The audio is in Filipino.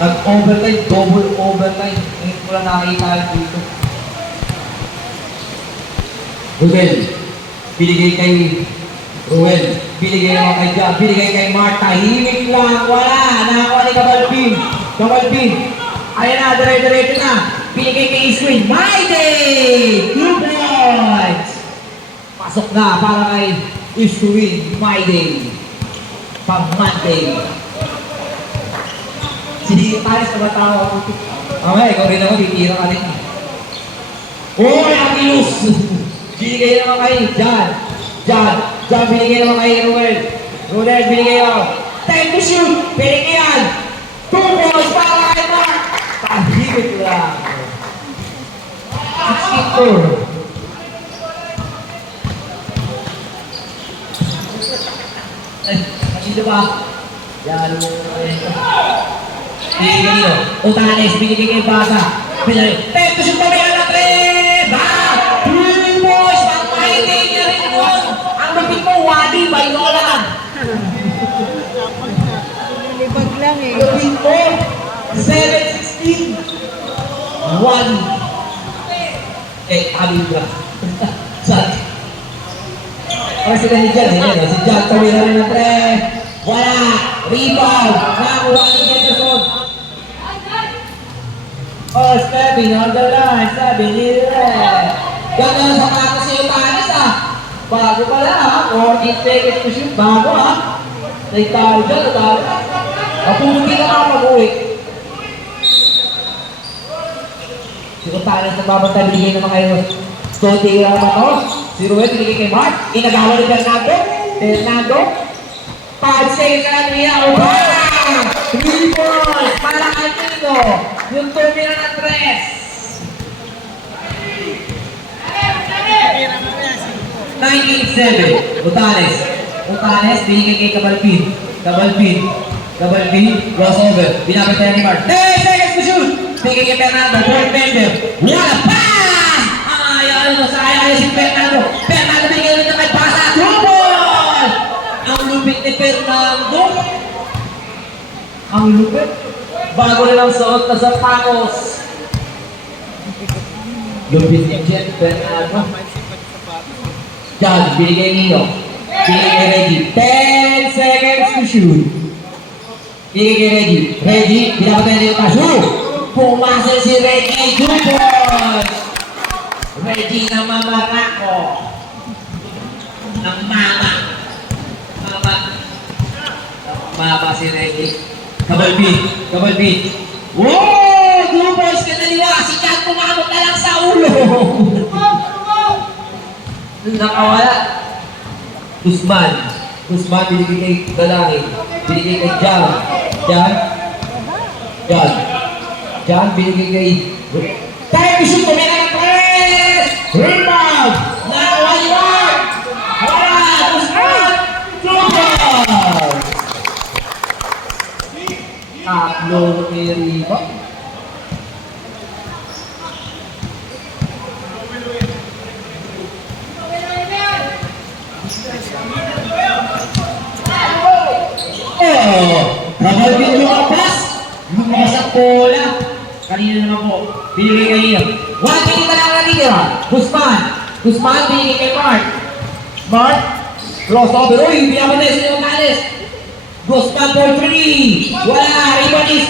Nag-overtime, double overtime. Ngayon ko lang nakakita dito. Ruel, binigay kay Ruel, binigay naman kay Jack, binigay kay Marta, himik lang, wala, nakakuha ni Kabalpin. Kabalpin, ayan na, dire-diretso na, binigay kay Iswin, my day! 2 points! Pasok na para kay Iswin, my day. Pag-Monday. Sige, tayo sa batawa ako. Okay, ikaw rin ako, titira ka rin. Uy, Akilus! Binigay naman kay John, binigay naman kay Ruel. Ruel, binigay ako. Time to shoot! Binigay yan! 2 balls para kay Mark! Tahimik lang. 64. Dito ba? Yan. Binigay nyo. Utanes, binigay kay Basa. Binigay. Time to shoot pa may anak rin! Ba! 2 balls! Pang-fighting niya rin yun! Ang lupit mo, Wadi, Baylola! Libag lang eh. Lupit mo! 7-16! 1! Alibra. Saan? O sila ni Jan, si Jan, tawin na rin ng 3. Wala! Rebound! Nakuha ni Jenderson! Oh, stepping on the line, sabi ni Red. Ganda na sapatos si Utanes ah. Bago pala ah. 14 seconds to shoot. Bago ah. Nagtalo dyan, nagtalo. Mapunukin na ako mag-uwi. Si Utanes nagbabantay, binigay naman kayo. Stonti naman to. Si Ruel, binigay kay Mark. Inagawa ni Fernando. 5 seconds na lang niya. Opa! 3 balls para kay Tino. Yung tumira ng 3. 9-8-7. Utanes, binigay kay Kabalpin. Crossover. Binabantay ni Mark. 10 seconds to shoot. Binigay kay Fernando. Point Bender. What a pass! Ayaw si Fernando. Fernando binigay ulit na may pasa. 2 balls! Ang lupit ni Fernando. Ang lupit. Bago rin ang suot na sapatos. Lupit ni Jet Fernando. John, binigay niyo. Binigay kay Reggie. 10 seconds to shoot. Binigay kay Reggie. Reggie, binabagay niyo pa. Shoot! Pumasok si Reggie. 2 balls! Reggie na mamarako. Ng mama. Mama si Reggie. Kabalpin. Wow! 2 balls ka naliwa. Si Kat kumamot na lang sa ulo. Nakawala. Guzman, binigay kay Galangin. Binigay kay John, binigay kay... Time to shoot! Tumira ng 3! Rebound! Nakawa ni Mark! Wala! Guzman! 2 balls! Tatlo kay rebound. Kabalpin yung pass. Lumabas ang bola. Kanina naman po. Binigay kanina. 1 minute na lang natitira. Guzman, binigay kay Mark, crossover. Uy, binabantay sa yung Utanes. Guzman for 3. Wala. Rebound is